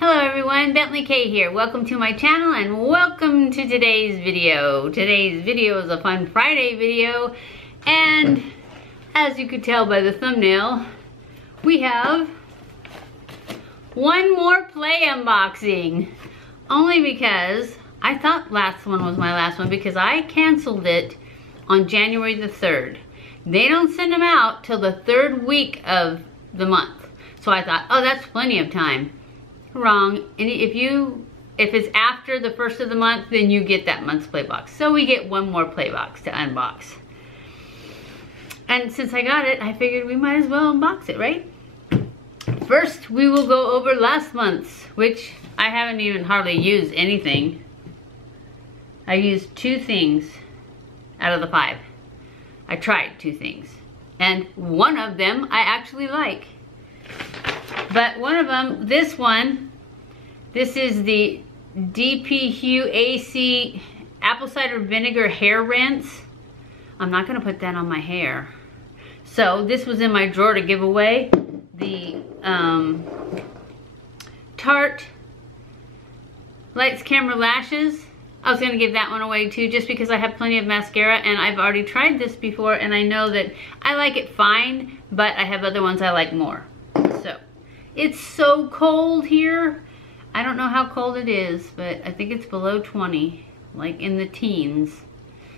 Hello everyone, BentlyK here. Welcome to my channel and welcome to today's video. Today's video is a fun Friday video, and as you could tell by the thumbnail, we have one more play unboxing. Only because I thought last one was my last one because I canceled it on January the 3rd. They don't send them out till the 3rd week of the month. So I thought, oh, that's plenty of time. Wrong. And if it's after the 1st of the month, then you get that month's play box. So we get one more play box to unbox. And since I got it, I figured we might as well unbox it, right? First, we will go over last month's, which I haven't even hardly used anything. I used 2 things out of the 5. I tried 2 things. And one of them I actually like. But one of them, this is the DPIXI-B apple cider vinegar hair rinse. I'm not gonna put that on my hair. So this was in my drawer to give away. The Tarte Lights Camera Lashes. I was gonna give that one away too, just because I have plenty of mascara and I've already tried this before and I know that I like it fine, but I have other ones I like more. So. It's so cold here. I don't know how cold it is, but I think it's below 20, like in the teens.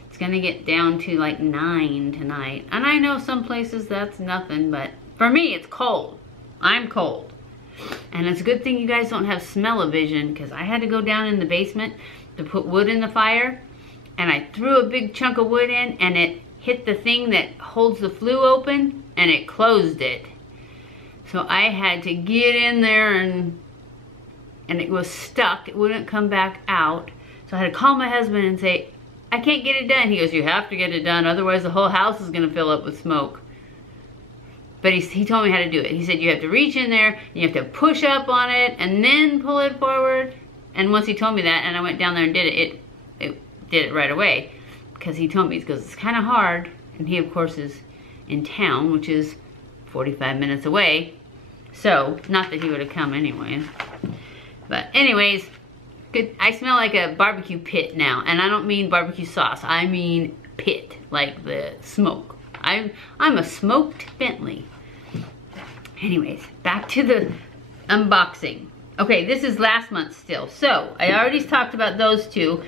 It's gonna get down to like 9 tonight. And I know some places that's nothing, but for me it's cold. I'm cold. And it's a good thing you guys don't have smell-o-vision, because I had to go down in the basement to put wood in the fire, and I threw a big chunk of wood in and it hit the thing that holds the flue open and it closed it. So I had to get in there and it was stuck. It wouldn't come back out. So I had to call my husband and say, I can't get it done. He goes, you have to get it done, otherwise the whole house is gonna fill up with smoke. But he told me how to do it. He said you have to reach in there, and you have to push up on it and then pull it forward. And once he told me that and I went down there and did it, it did it right away. Because he told me, because it's kind of hard. And he of course is in town, which is 45 minutes away. So, not that he would have come anyways. But anyways, good. I smell like a barbecue pit now. And I don't mean barbecue sauce. I mean pit, like the smoke. I'm a smoked Bentley. Anyways, back to the unboxing. Okay, this is last month still. So, I already talked about those 2.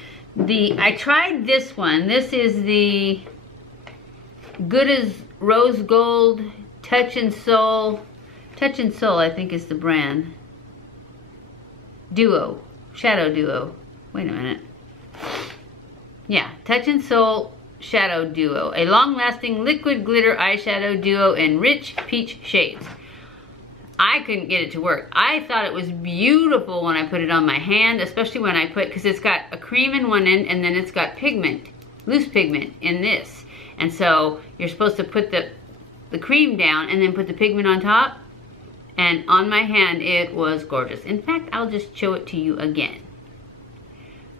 I tried this one. This is the Good as Rose Gold Touch and Soul. Touch and Soul, I think, is the brand. Duo. Shadow Duo. Wait a minute. Yeah, Touch and Soul Shadow Duo. A long-lasting liquid glitter eyeshadow duo in rich peach shades. I couldn't get it to work. I thought it was beautiful when I put it on my hand, especially when I put, because it's got a cream in one end and then it's got pigment, loose pigment in this. And so you're supposed to put the cream down and then put the pigment on top. And on my hand, it was gorgeous. In fact, I'll just show it to you again.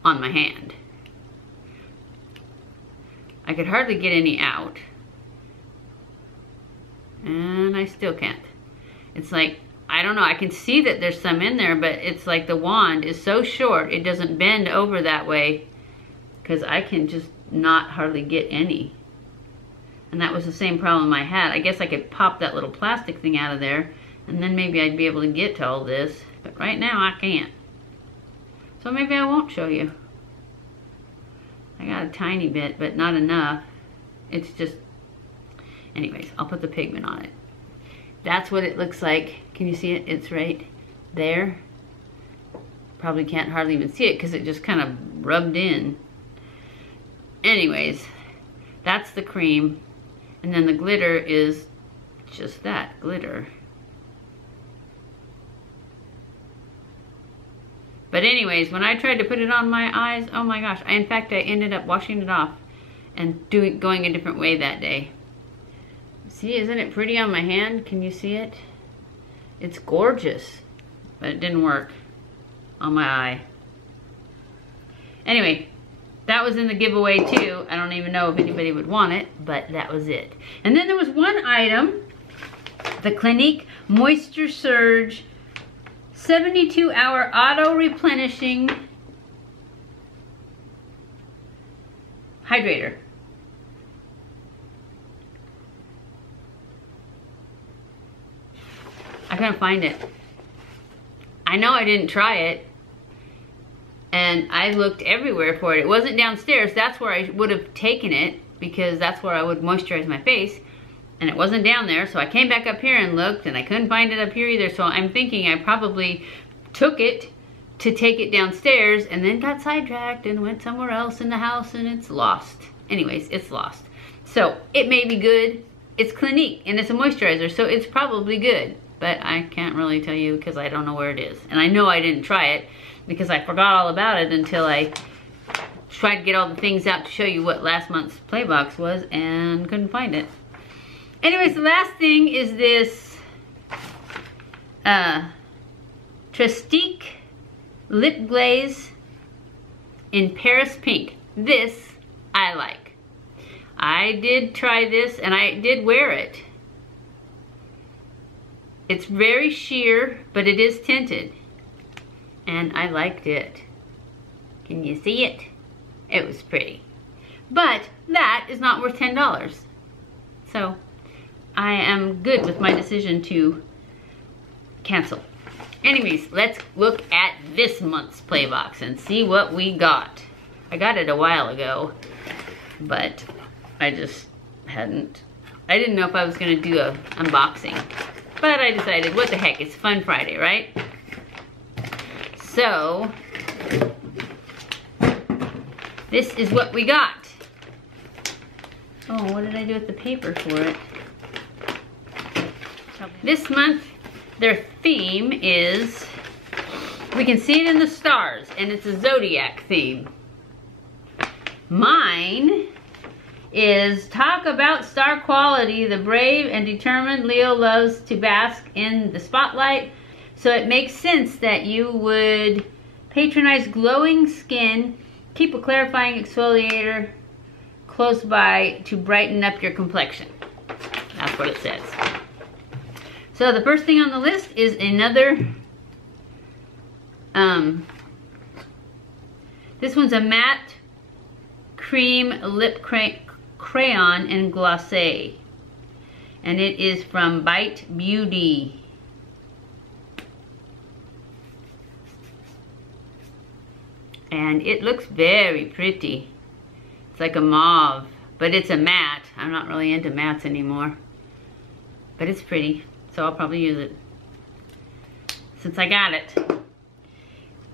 On my hand. I could hardly get any out. And I still can't. It's like, I don't know, I can see that there's some in there, but it's like the wand is so short, it doesn't bend over that way. Because I can just not hardly get any. And that was the same problem I had. I guess I could pop that little plastic thing out of there. And then maybe I'd be able to get to all this. But right now I can't. So maybe I won't show you. I got a tiny bit, but not enough. It's just... Anyways, I'll put the pigment on it. That's what it looks like. Can you see it? It's right there. Probably can't hardly even see it because it just kind of rubbed in. Anyways, that's the cream. And then the glitter is just that, glitter. But anyways, when I tried to put it on my eyes, oh my gosh. In fact, I ended up washing it off and going a different way that day. See, isn't it pretty on my hand? Can you see it? It's gorgeous. But it didn't work on my eye. Anyway, that was in the giveaway too. I don't even know if anybody would want it, but that was it. And then there was one item, the Clinique Moisture Surge 72-hour auto replenishing hydrator. I couldn't find it. I know I didn't try it, and I looked everywhere for it. It wasn't downstairs. That's where I would have taken it, because that's where I would moisturize my face, and it wasn't down there. So I came back up here and looked, and I couldn't find it up here either. So I'm thinking I probably took it to take it downstairs and then got sidetracked and went somewhere else in the house, and it's lost. Anyways, it's lost. So it may be good. It's Clinique and it's a moisturizer, so it's probably good, but I can't really tell you because I don't know where it is. And I know I didn't try it because I forgot all about it until I tried to get all the things out to show you what last month's play box was and couldn't find it. Anyways, the last thing is this Trestique lip glaze in Paris Pink. This I like. I did try this and I did wear it. It's very sheer, but it is tinted. And I liked it. Can you see it? It was pretty. But that is not worth $10. So I am good with my decision to cancel. Anyways, let's look at this month's play box and see what we got. I got it a while ago, but I just hadn't. I didn't know if I was gonna do a unboxing, but I decided, what the heck, it's Fun Friday, right? So, this is what we got. Oh, what did I do with the paper for it? This month, their theme is, we can see it in the stars, and it's a zodiac theme. Mine is talk about star quality. The brave and determined Leo loves to bask in the spotlight, so it makes sense that you would patronize glowing skin, keep a clarifying exfoliator close by to brighten up your complexion. That's what it says. So the first thing on the list is another, this one's a matte cream lip crayon and glacé, and it is from Bite Beauty. And it looks very pretty. It's like a mauve, but it's a matte. I'm not really into mattes anymore, but it's pretty, so I'll probably use it since I got it.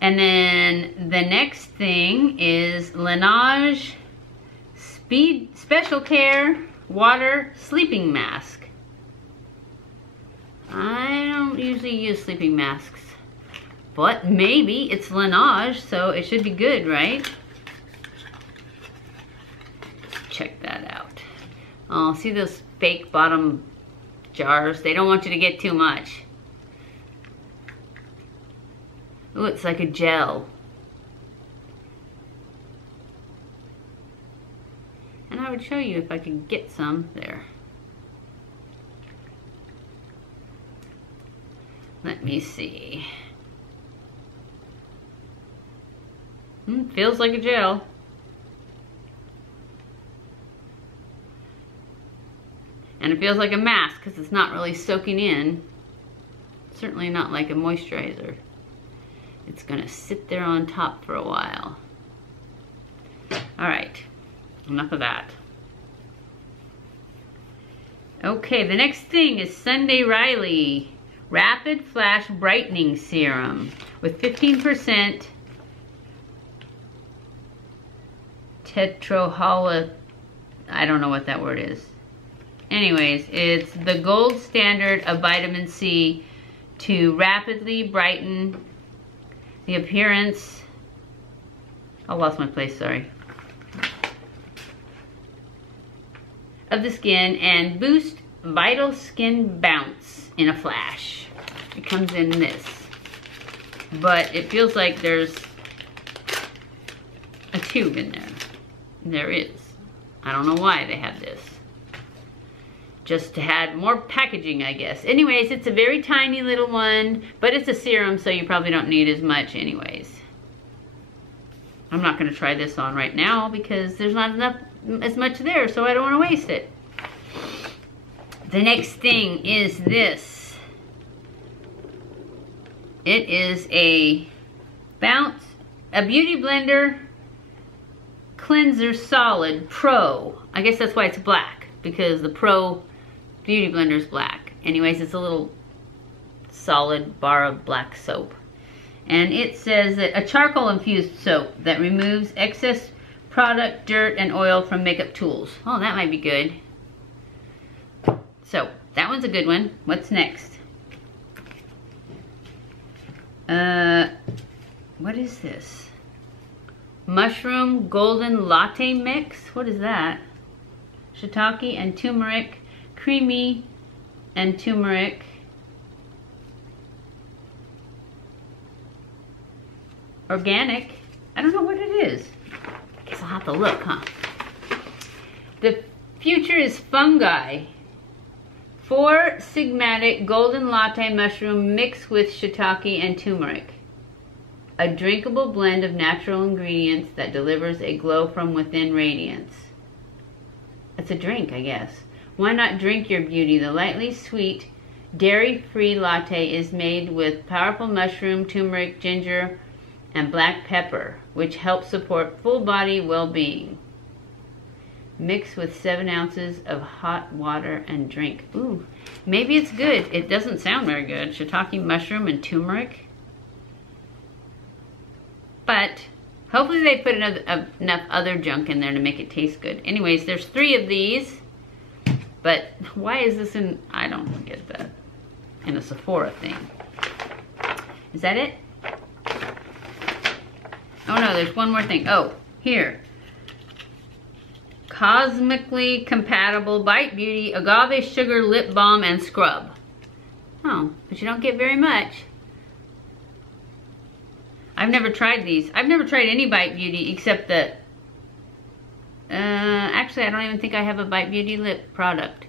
And then the next thing is Laneige Special Care Water Sleeping Mask. I don't usually use sleeping masks, but maybe it's Laneige, so it should be good, right? Check that out. Oh, see those fake bottom jars? They don't want you to get too much. Oh, it's like a gel. And I would show you if I could get some there. Let me see. Feels like a gel. And it feels like a mask because it's not really soaking in. Certainly not like a moisturizer. It's gonna sit there on top for a while. All right, enough of that. Okay, the next thing is Sunday Riley Rapid Flash Brightening Serum with 15% tetrohala, I don't know what that word is. Anyways, it's the gold standard of vitamin C to rapidly brighten the appearance, I lost my place, sorry, of the skin and boost vital skin bounce in a flash. It comes in this, but it feels like there's a tube in there. There is. I don't know why they have this. just to add more packaging, I guess. Anyways, it's a very tiny little one, but it's a serum, so you probably don't need as much anyways. I'm not gonna try this on right now because there's not enough as much there, so I don't wanna waste it. The next thing is this. It is a Beauty Blender Cleanser Solid Pro. I guess that's why it's black, because the Pro Beauty Blender is black. Anyways, it's a little solid bar of black soap. And it says that a charcoal infused soap that removes excess product, dirt, and oil from makeup tools. Oh, that might be good. So, that one's a good one. What's next? What is this? Mushroom Golden Latte Mix? What is that? Shiitake and turmeric, creamy and turmeric. Organic. I don't know what it is. I guess I'll have to look, huh? The future is fungi. 4 sigmatic golden latte mushroom mixed with shiitake and turmeric. A drinkable blend of natural ingredients that delivers a glow from within radiance. It's a drink, I guess. Why not drink your beauty? The lightly sweet, dairy-free latte is made with powerful mushroom, turmeric, ginger, and black pepper, which helps support full body well-being. Mix with 7 ounces of hot water and drink. Ooh, maybe it's good. It doesn't sound very good. Shiitake, mushroom, and turmeric. But hopefully they put enough other junk in there to make it taste good. Anyways, there's 3 of these. But why is this in, I don't get that, in a Sephora thing. Is that it? Oh no, there's one more thing. Oh, here. Cosmically Compatible Bite Beauty Agave Sugar Lip Balm and Scrub. Oh, but you don't get very much. I've never tried these. I've never tried any Bite Beauty except the... actually, I don't even think I have a Bite Beauty lip product.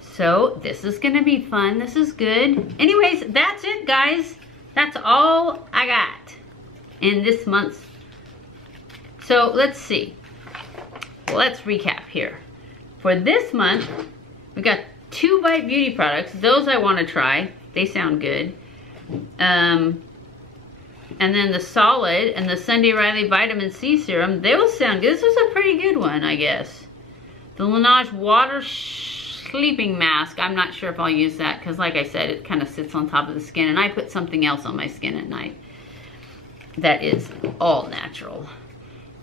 So, this is gonna be fun. This is good. Anyways, that's it, guys. That's all I got in this month's. So, let's see. Let's recap here. For this month, we got 2 Bite Beauty products. Those I want to try. They sound good. And then the Solid and the Sunday Riley Vitamin C Serum. Those sound good. This was a pretty good one, I guess. The Laneige Water Sleeping Mask. I'm not sure if I'll use that because, like I said, it kind of sits on top of the skin. And I put something else on my skin at night that is all natural.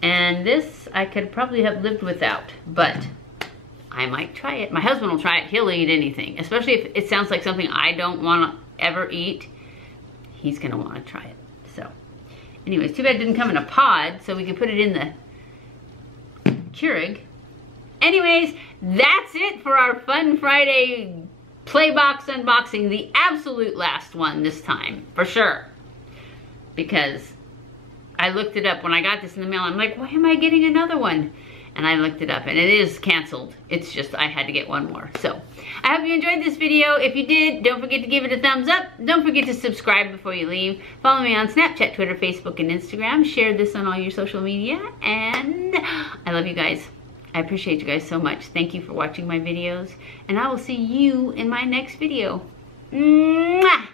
And this I could probably have lived without, but I might try it. My husband will try it. He'll eat anything, especially if it sounds like something I don't want to ever eat. He's going to want to try it. So, anyways, too bad it didn't come in a pod, so we could put it in the Keurig. Anyways, that's it for our Fun Friday Playbox unboxing. The absolute last one this time, for sure. Because I looked it up when I got this in the mail. I'm like, why am I getting another one? And I looked it up, and it is canceled. It's just I had to get one more. So, I hope you enjoyed this video. If you did, don't forget to give it a thumbs up. Don't forget to subscribe before you leave. Follow me on Snapchat, Twitter, Facebook, and Instagram. Share this on all your social media. And I love you guys. I appreciate you guys so much. Thank you for watching my videos. And I will see you in my next video. Mwah!